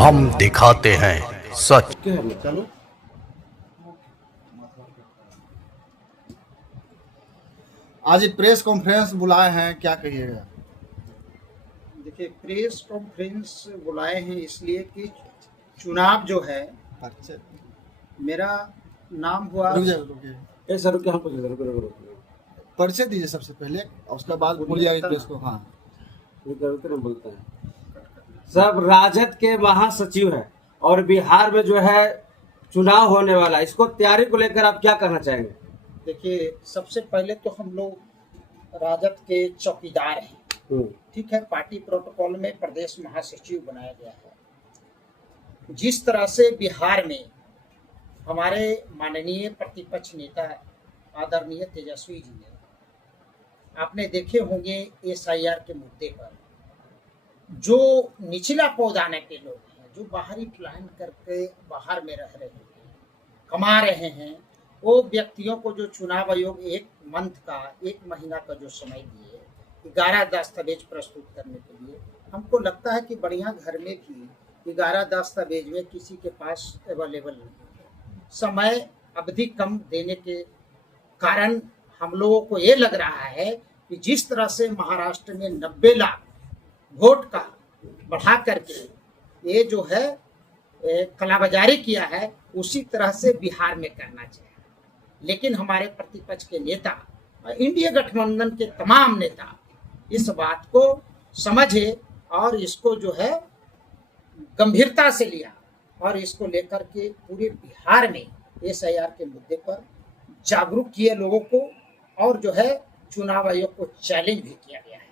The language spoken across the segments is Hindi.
हम दिखाते हैं सच। चलो आज प्रेस कॉन्फ्रेंस बुलाए हैं, क्या कहिएगा? देखिए, प्रेस कॉन्फ्रेंस बुलाए हैं इसलिए कि चुनाव जो है, मेरा नाम हुआ। परिचय दीजिए सबसे पहले, उसके बाद बोलिए प्रेस को। हाँ, बोलते हैं सब राजद के महासचिव हैं और बिहार में जो है चुनाव होने वाला है, इसको तैयारी को लेकर आप क्या कहना चाहेंगे? देखिए, सबसे पहले तो हम लोग राजद के चौकीदार हैं, ठीक है। पार्टी प्रोटोकॉल में प्रदेश महासचिव बनाया गया है। जिस तरह से बिहार में हमारे माननीय प्रतिपक्ष नेता आदरणीय तेजस्वी जी ने, आपने देखे होंगे एसआईआर के मुद्दे पर, जो निचला पौधाने के लोग हैं, जो बाहरी प्लान करके बाहर में रह रहे हैं, कमा रहे हैं, वो व्यक्तियों को जो चुनाव आयोग एक महीना का जो समय दिए 11 दस्तावेज प्रस्तुत करने के लिए, हमको लगता है कि बढ़िया घर में भी 11 दस्तावेज में किसी के पास अवेलेबल नहीं है। समय अवधि कम देने के कारण हम लोगों को ये लग रहा है कि जिस तरह से महाराष्ट्र में 90 लाख वोट का बढ़ा करके ये जो है कलाबाजारी किया है, उसी तरह से बिहार में करना चाहिए। लेकिन हमारे प्रतिपक्ष के नेता, इंडिया गठबंधन के तमाम नेता इस बात को समझे और इसको जो है गंभीरता से लिया और इसको लेकर के पूरे बिहार में एसआईआर के मुद्दे पर जागरूक किए लोगों को, और जो है चुनाव आयोग को चैलेंज भी किया गया है।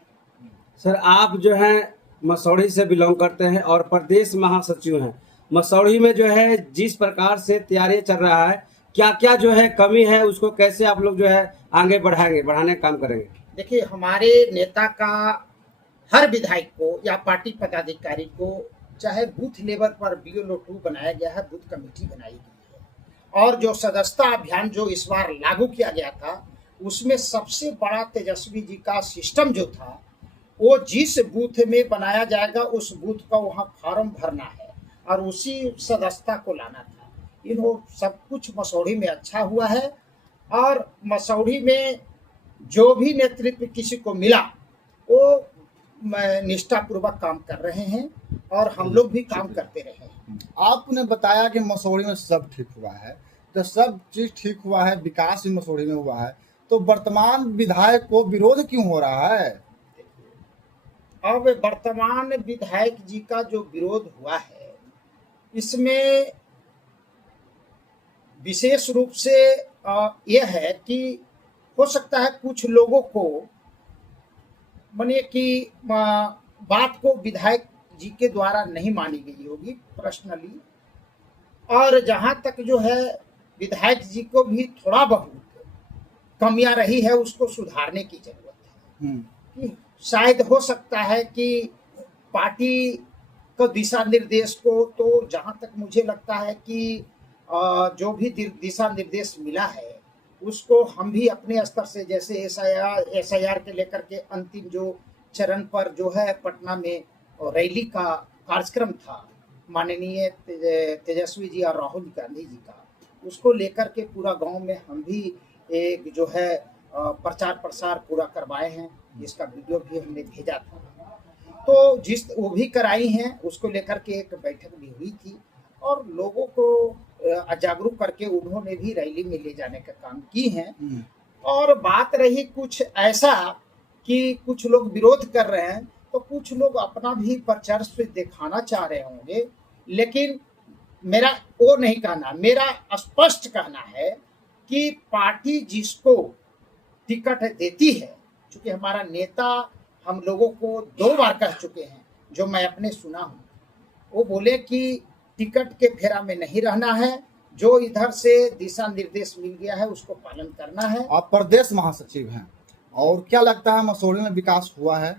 सर, आप जो है मसौढ़ी से बिलोंग करते हैं और प्रदेश महासचिव हैं। मसौढ़ी में जो है जिस प्रकार से तैयारी चल रहा है, क्या क्या जो है कमी है, उसको कैसे आप लोग जो है आगे बढ़ाने का काम करेंगे? देखिए, हमारे नेता का हर विधायक को या पार्टी पदाधिकारी को, चाहे बूथ लेवल पर BLO2 बनाया गया है, बूथ कमेटी बनाई गई है, और जो सदस्यता अभियान जो इस बार लागू किया गया था, उसमें सबसे बड़ा तेजस्वी जी का सिस्टम जो था, वो जिस बूथ में बनाया जाएगा उस बूथ का वहाँ फॉर्म भरना है और उसी सदस्यता को लाना था। सब कुछ मसौढ़ी में अच्छा हुआ है और मसौढ़ी में जो भी नेतृत्व किसी को मिला वो निष्ठापूर्वक काम कर रहे हैं और हम लोग भी काम करते रहे हैं। आपने बताया कि मसौढ़ी में सब ठीक हुआ है, तो सब चीज ठीक हुआ है, विकास भी मसौढ़ी में हुआ है, तो वर्तमान विधायक को विरोध क्यों हो रहा है? अब वर्तमान विधायक जी का जो विरोध हुआ है, इसमें विशेष रूप से यह है कि हो सकता है कुछ लोगों को माने कि बात को विधायक जी के द्वारा नहीं मानी गई होगी पर्सनली, और जहां तक जो है विधायक जी को भी थोड़ा बहुत कमियां रही है, उसको सुधारने की जरूरत है। कि शायद हो सकता है कि पार्टी को दिशा निर्देश को, तो जहां तक मुझे लगता है कि जो भी दिशा निर्देश मिला है उसको हम भी अपने स्तर से, जैसे एसआईआर के लेकर के अंतिम जो चरण पर जो है पटना में रैली का कार्यक्रम था माननीय तेजस्वी जी और राहुल गांधी जी का, उसको लेकर के पूरा गांव में हम भी एक जो है प्रचार प्रसार पूरा करवाए हैं, जिसका वीडियो भी हमने भेजा था। तो वो भी कराई हैं, उसको लेकर के एक बैठक भी हुई थी और लोगों को जागरूक करके उन्होंने भी रैली में ले जाने का काम की हैं। और बात रही कुछ ऐसा कि कुछ लोग विरोध कर रहे हैं, तो कुछ लोग अपना भी वर्चस्व दिखाना चाह रहे होंगे, लेकिन मेरा वो नहीं कहना, मेरा स्पष्ट कहना है कि पार्टी जिसको टिकट देती है, क्योंकि हमारा नेता हम लोगों को 2 बार कह चुके हैं, जो मैं अपने सुना हूँ, वो बोले कि टिकट के फेरा में नहीं रहना है, जो इधर से दिशा निर्देश मिल गया है उसको पालन करना है। आप प्रदेश महासचिव हैं, और क्या लगता है मसौढ़ी में विकास हुआ है?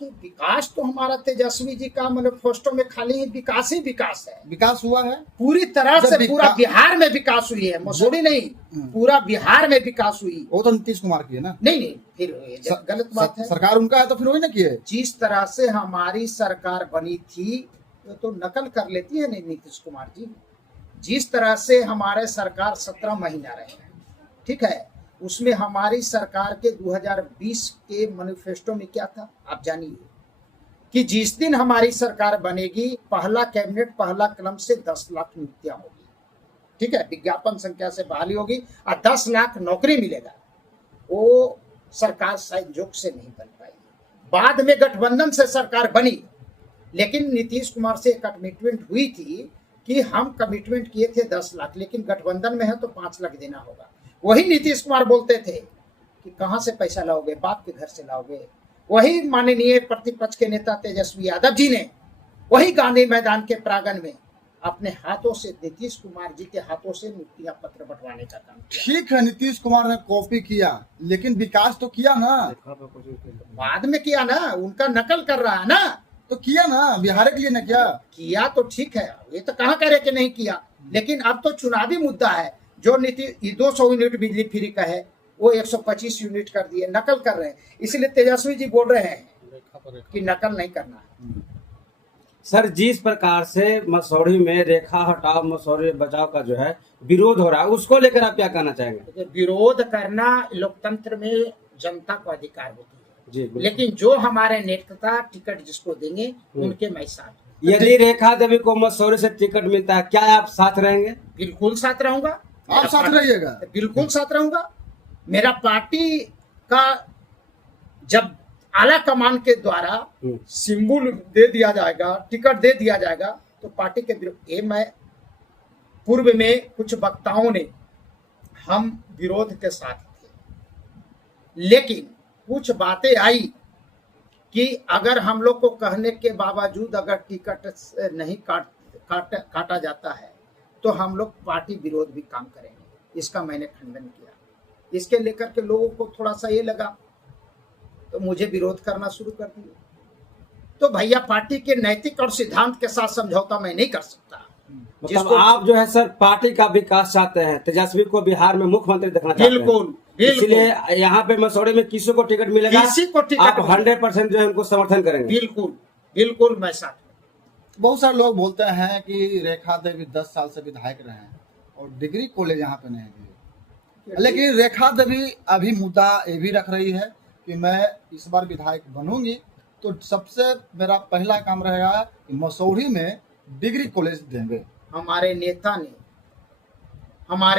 कि विकास तो हमारा तेजस्वी जी का मैनिफेस्टो में खाली विकास ही विकास है। विकास हुआ है पूरी तरह से, पूरा बिहार में विकास हुई है, मसौढ़ी नहीं, पूरा बिहार में विकास हुई। वो तो नीतीश कुमार की है ना? नहीं, फिर गलत बात है। सरकार उनका है तो फिर वही ना किए। जिस तरह से हमारी सरकार बनी थी तो नकल कर लेती है नीतीश कुमार जी। जिस तरह से हमारे सरकार 17 महीना रहे हैं, ठीक है, उसमें हमारी सरकार के 2020 के मैनिफेस्टो में क्या था आप जानिए कि जिस दिन हमारी सरकार बनेगी पहला कैबिनेट पहला कलम से 10 लाख नियुक्तियां होगी, ठीक है, विज्ञापन संख्या से बहाली होगी और 10 लाख नौकरी मिलेगा। वो सरकार शायद जोक से नहीं बन पाई। बाद में गठबंधन से सरकार बनी, लेकिन नीतीश कुमार से कमिटमेंट हुई थी कि हम कमिटमेंट किए थे 10 लाख, लेकिन गठबंधन में है तो 5 लाख देना होगा। वही नीतीश कुमार बोलते थे कि कहां से पैसा लाओगे, बाप के घर से लाओगे। वही माननीय प्रतिपक्ष के नेता तेजस्वी यादव जी ने वही गांधी मैदान के प्रांगण में अपने हाथों से नीतीश कुमार जी के हाथों से नियुक्तियां पत्र बंटवाने का काम किया। ठीक है, नीतीश कुमार ने कॉपी किया, लेकिन विकास तो किया ना, बाद में किया ना, उनका नकल कर रहा है ना, तो किया ना, बिहार के लिए ना किया तो ठीक है, ये तो कहाँ कह रहे कि नहीं किया, लेकिन अब तो चुनावी मुद्दा है। जो नीति 200 यूनिट बिजली फ्री का है वो 125 यूनिट कर दिए, नकल कर रहे हैं। इसलिए तेजस्वी जी बोल रहे हैं कि नकल नहीं करना है। सर, जिस प्रकार से मसौढ़ी में रेखा हटाओ मसौढ़ी बचाओ का जो है विरोध हो रहा है, उसको लेकर आप क्या कहना चाहेंगे? विरोध करना लोकतंत्र में जनता को अधिकार होती है जी, लेकिन जो हमारे नेता टिकट जिसको देंगे उनके मैं साथ हूं। यदि रेखा देवी को मसौढ़ी से टिकट मिलता है, क्या आप साथ रहेंगे? बिल्कुल साथ रहूंगा। आप साथ रहिएगा? बिल्कुल साथ रहूंगा। मेरा पार्टी का जब आला कमान के द्वारा सिंबल दे दिया जाएगा, टिकट दे दिया जाएगा, तो पार्टी के ये मैं पूर्व में कुछ वक्ताओं ने हम विरोध के साथ थे, लेकिन कुछ बातें आई कि अगर हम लोग को कहने के बावजूद अगर टिकट नहीं काटा जाता है तो हम लोग पार्टी विरोध भी काम करेंगे। इसका मैंने खंडन किया। इसके लेकर के लोगों को थोड़ा सा ये लगा तो मुझे विरोध करना शुरू कर दिया। तो भैया, पार्टी के नैतिक और सिद्धांत के साथ समझौता मैं नहीं कर सकता। मतलब आप जो है सर पार्टी का विकास चाहते हैं, तेजस्वी को बिहार में मुख्यमंत्री देखना चाहते हैं। बिल्कुल, इसलिए यहाँ पे मसौढ़ी में किसी को टिकट मिलेगा, किसी को टिकट आप 100% जो है उनको समर्थन करेंगे? बिल्कुल बिल्कुल, मैं साथ हूं। बहुत सारे लोग बोलते हैं कि रेखा देवी 10 साल से विधायक रहे हैं और डिग्री कॉलेज यहाँ पे नहीं दिए, लेकिन रेखा देवी अभी मुद्दा ये भी रख रही है कि मैं इस बार विधायक बनूंगी तो सबसे मेरा पहला काम रहेगा कि मसौढ़ी में डिग्री कॉलेज देंगे। हमारे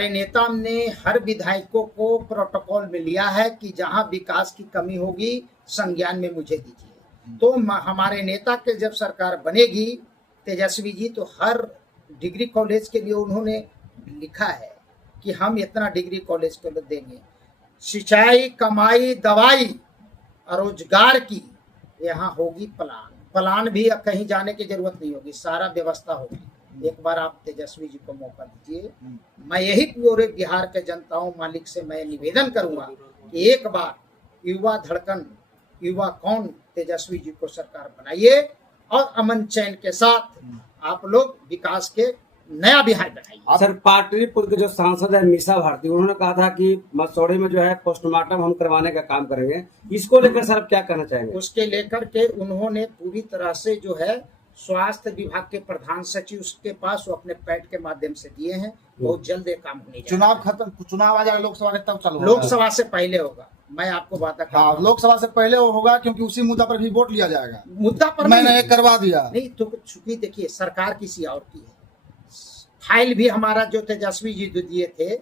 नेता ने हर विधायकों को प्रोटोकॉल में लिया है कि जहां विकास की कमी होगी संज्ञान में मुझे दीजिए। तो हमारे नेता के जब सरकार बनेगी तेजस्वी जी, तो हर डिग्री कॉलेज के लिए उन्होंने लिखा है कि हम इतना डिग्री कॉलेज को देंगे। सिंचाई, कमाई, दवाई, रोजगार की यहाँ होगी प्लान भी कहीं जाने की जरूरत नहीं होगी, सारा व्यवस्था होगी। एक बार आप तेजस्वी जी को मौका दीजिए। मैं यही पूरे बिहार के जनताओं मालिक से मैं निवेदन करूंगा कि एक बार युवा धड़कन, युवा कौन तेजस्वी जी को सरकार बनाइए और अमन चैन के साथ आप लोग विकास के नया बिहार बनाइए। सर, पाटलिपुत्र के जो सांसद है मीसा भारती, उन्होंने कहा था कि मसौढ़ी में जो है पोस्टमार्टम हम करवाने का काम करेंगे। इसको लेकर सर आप क्या कहना चाहेंगे? उसके लेकर के उन्होंने पूरी तरह से जो है स्वास्थ्य विभाग के प्रधान सचिव के पास वो अपने पैड के माध्यम से दिए हैं। बहुत जल्द ये काम होने जा रहा है। चुनाव आ जाएगा लोकसभा के तब चालू होगा। लोकसभा से पहले होगा, मैं आपको बात कर हाँ, लोकसभा से पहले वो होगा क्योंकि उसी मुद्दा पर भी वोट लिया जाएगा। मुद्दा पर मैंने एक करवा दिया नहीं तो चूंकि देखिए सरकार किसी और की है। फाइल भी हमारा जो तेजस्वी जी दिए थे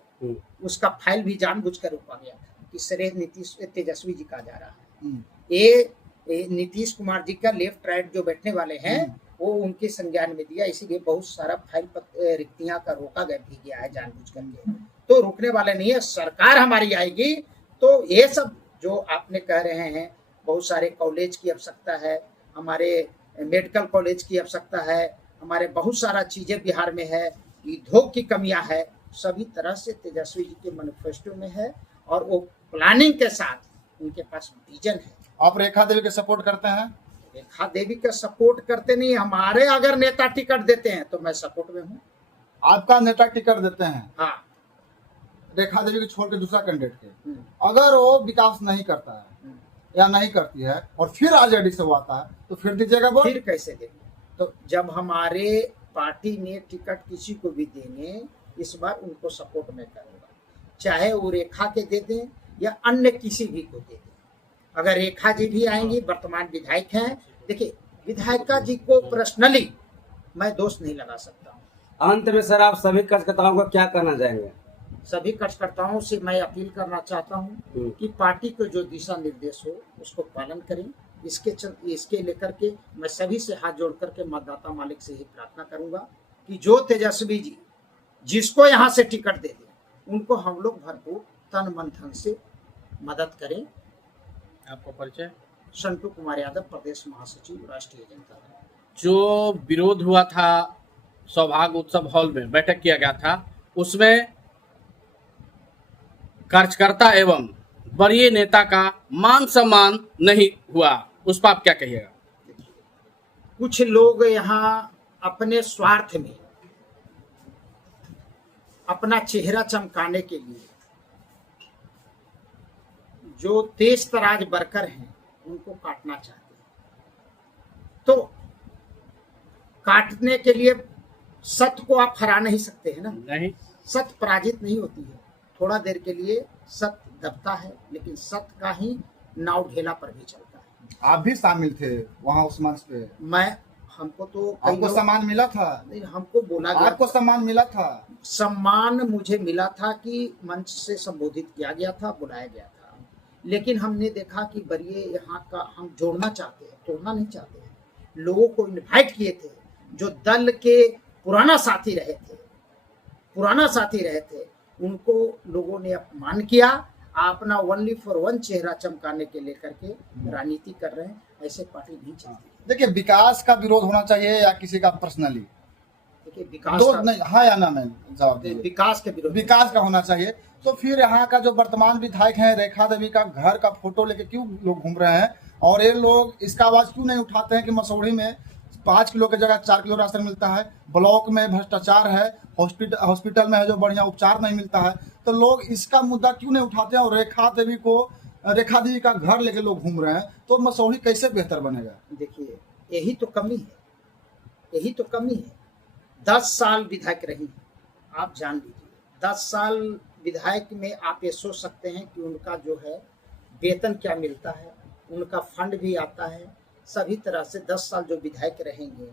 उसका फाइल भी जानबूझकर रोका गया था कि श्रेय नीतीश तेजस्वी जी का जा रहा है। ये नीतीश कुमार जी का लेफ्ट राइट जो बैठने वाले हैं वो उनके संज्ञान में दिया, इसीलिए बहुत सारा फाइल रिक्तियां का रोका गया है जानबूझ करके। तो रुकने वाले नहीं है, सरकार हमारी आएगी तो ये सब जो आपने कह रहे हैं, बहुत सारे कॉलेज की आवश्यकता है, हमारे मेडिकल कॉलेज की आवश्यकता है, हमारे बहुत सारा चीजें बिहार में है, उद्योग की कमियां है, सभी तरह से तेजस्वी जी के मैनिफेस्टो में है और वो प्लानिंग के साथ उनके पास विजन है। आप रेखा देवी के सपोर्ट करते हैं? रेखा देवी का सपोर्ट करते नहीं, हमारे अगर नेता टिकट देते हैं तो मैं सपोर्ट में हूँ। आपका नेता टिकट देते हैं? हाँ, रेखा देवी के छोड़ के दूसरा कैंडिडेट के, अगर वो विकास नहीं करता है या नहीं करती है और फिर आरजेडी से वो आता है तो फिर दीजिएगा वोट? फिर कैसे देंगे? तो जब हमारे पार्टी ने टिकट किसी को भी देंगे, इस बार उनको सपोर्ट मैं करूंगा, चाहे वो रेखा के दे दें या अन्य किसी भी को दे दें। अगर रेखा जी भी आएंगी, वर्तमान विधायक हैं, देखिए विधायिका जी को पर्सनली मैं दोष नहीं लगा सकता हूँ। अंत में सर आप सभी कार्यकर्ताओं को क्या कहना चाहेंगे? सभी कार्यकर्ताओं से मैं अपील करना चाहता हूँ कि पार्टी को जो दिशा निर्देश हो उसको पालन करें। इसके लेकर के मैं सभी से हाथ जोड़ करके मतदाता मालिक से ही प्रार्थना करूंगा कि जो तेजस्वी जी जिसको यहाँ से टिकट दे दें उनको हम लोग भरपूर तन मन धन से मदद करें। आपका परिचय? संटू कुमार यादव, प्रदेश महासचिव, राष्ट्रीय जनता दल। जो विरोध हुआ था सौभाग्य उत्सव हॉल में बैठक किया गया था, उसमें कार्यकर्ता एवं वरीय नेता का मान सम्मान नहीं हुआ, उस पर आप क्या कहिएगा? कुछ लोग यहाँ अपने स्वार्थ में अपना चेहरा चमकाने के लिए जो तेज तराज वर्कर हैं उनको काटना चाहते हैं। तो काटने के लिए सत्य को आप हरा नहीं सकते हैं ना, नहीं, सत्य पराजित नहीं होती है। थोड़ा देर के लिए सत्य दबता है, लेकिन सत्य का ही नाव ढेला पर भी चलता है। आप भी शामिल थे वहाँ उस मंच पे? हमको तो आपको सम्मान मिला था? नहीं, हमको बोला गया, आपको सम्मान मिला था? सम्मान मुझे मिला था कि मंच से संबोधित किया गया था, बुलाया गया था, लेकिन हमने देखा कि बरिए यहाँ का हम जोड़ना चाहते हैं, तोड़ना नहीं चाहते हैं। लोगों को इनवाइट किए थे जो दल के पुराना साथी रहे थे, उनको लोगों ने अपमान किया। अपना ओनली फॉर वन चेहरा चमकाने के लेकर के राजनीति कर रहे हैं, ऐसे पार्टी नहीं चलती। देखिए, विकास का विरोध होना चाहिए या किसी का पर्सनली? देखिए विकास दो का, नहीं, हाँ या ना में जवाब दीजिए। विकास के विरोध, विकास का होना चाहिए। तो फिर यहाँ का जो वर्तमान विधायक है रेखा देवी का घर का फोटो लेके क्यों लोग घूम रहे हैं, और ये लोग इसका आवाज क्यों नहीं उठाते हैं कि मसौढ़ी में 5 किलो की जगह 4 किलो राशन मिलता है, ब्लॉक में भ्रष्टाचार है, हॉस्पिटल में है जो बढ़िया उपचार नहीं मिलता है, तो लोग इसका मुद्दा क्यों नहीं उठाते हैं? और रेखा देवी का घर लेके लोग घूम रहे हैं, तो मसौढ़ी कैसे बेहतर बनेगा? देखिए यही तो कमी है। 10 साल विधायक रही, आप जान लीजिए 10 साल विधायक में आप ये सोच सकते हैं कि उनका जो है वेतन क्या मिलता है, उनका फंड भी आता है, सभी तरह से 10 साल जो विधायक रहेंगे,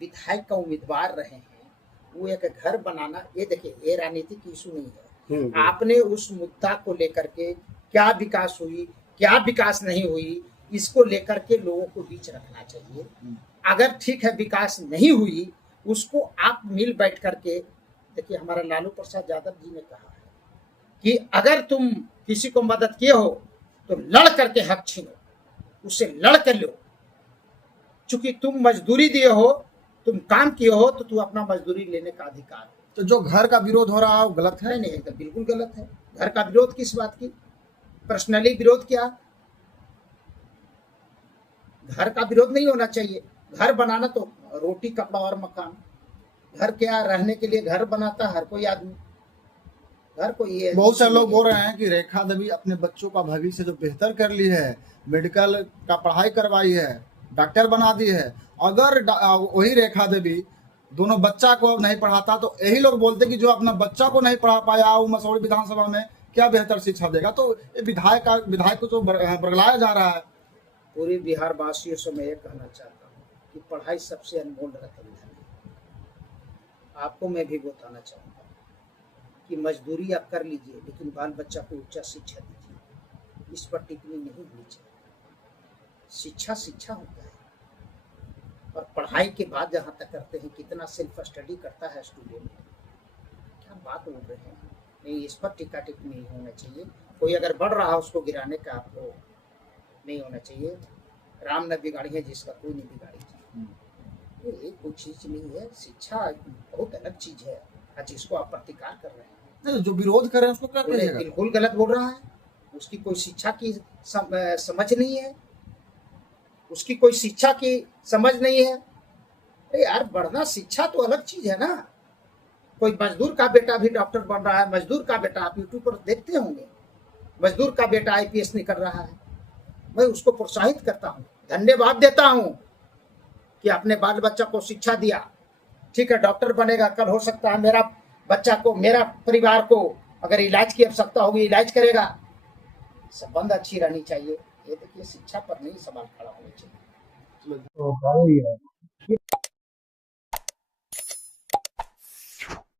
विधायक का उम्मीदवार रहे हैं, वो एक घर बनाना, ये देखिए ये राजनीतिक इशू नहीं है। आपने उस मुद्दा को लेकर के क्या विकास हुई, क्या विकास नहीं हुई, इसको लेकर के लोगों को बीच रखना चाहिए। अगर ठीक है विकास नहीं हुई, उसको आप मिल बैठ करके, देखिए हमारा लालू प्रसाद यादव जी ने कहा है कि अगर तुम किसी को मदद किए हो तो लड़ करके हक छीनो, उससे लड़ कर लो। चूंकि तुम मजदूरी दिए हो, तुम काम किए हो, तो तू अपना मजदूरी लेने का अधिकार है। तो जो घर का विरोध हो रहा है वो गलत है? नहीं, एकदम बिल्कुल गलत है। घर का विरोध किस बात की? पर्सनली विरोध क्या? घर का विरोध नहीं होना चाहिए। घर बनाना तो रोटी कपड़ा और मकान, घर क्या रहने के लिए घर बनाता हर कोई आदमी, घर को ये। बहुत सारे लोग बोल रहे हैं कि रेखा देवी अपने बच्चों का भविष्य जो बेहतर कर ली है, मेडिकल का पढ़ाई करवाई है, डॉक्टर बना दी है, अगर वही रेखा देवी दोनों बच्चा को नहीं पढ़ाता तो यही लोग बोलते कि जो अपना बच्चा को नहीं पढ़ा पाया वो मसौढ़ी विधानसभा में क्या बेहतर शिक्षा देगा। तो ये विधायक को तो बरगलाया जा रहा है। पूरे बिहार वासियों से मैं ये कहना चाहता हूँ कि पढ़ाई सबसे अनमोल रतन है। आपको मैं भी बताना चाहूँगा कि मजदूरी आप कर लीजिए, लेकिन बाल बच्चा को उच्च शिक्षा दीजिए। इस पर टिप्पणी नहीं होनी चाहिए। शिक्षा होता है, और पढ़ाई के बाद जहाँ तक करते हैं कितना सेल्फ स्टडी करता है स्टूडेंट, क्या बात बोल रहे हैं। नहीं, इस पर टीका टिप्पणी नहीं होना चाहिए। कोई अगर बढ़ रहा है उसको गिराने का आपको नहीं होना चाहिए। राम न बिगाड़ी है जिसका कोई नहीं बिगाड़ी। ये कोई चीज नहीं है। शिक्षा बहुत अलग चीज है, जिसको आप प्रतिकार कर रहे हैं। जो विरोध कर रहे हैं उसको क्या कहिएगा? बिल्कुल गलत बोल रहा है। उसकी कोई शिक्षा की समझ नहीं है, उसकी कोई शिक्षा की समझ नहीं है। अरे यार, बढ़ना शिक्षा तो अलग चीज है ना। कोई मजदूर का बेटा भी डॉक्टर बन रहा है, मजदूर का बेटा आप यूट्यूब पर देखते होंगे, मजदूर का बेटा IPS निकल रहा है। मैं उसको प्रोत्साहित करता हूँ, धन्यवाद देता हूँ। कि अपने बाल बच्चा को शिक्षा दिया, ठीक है डॉक्टर बनेगा, कल हो सकता है मेरा बच्चा को, मेरा परिवार को अगर इलाज की आवश्यकता होगी इलाज करेगा। संबंध अच्छी रहनी चाहिए। ये देखिए शिक्षा पर नहीं सवाल खड़ा होना चाहिए।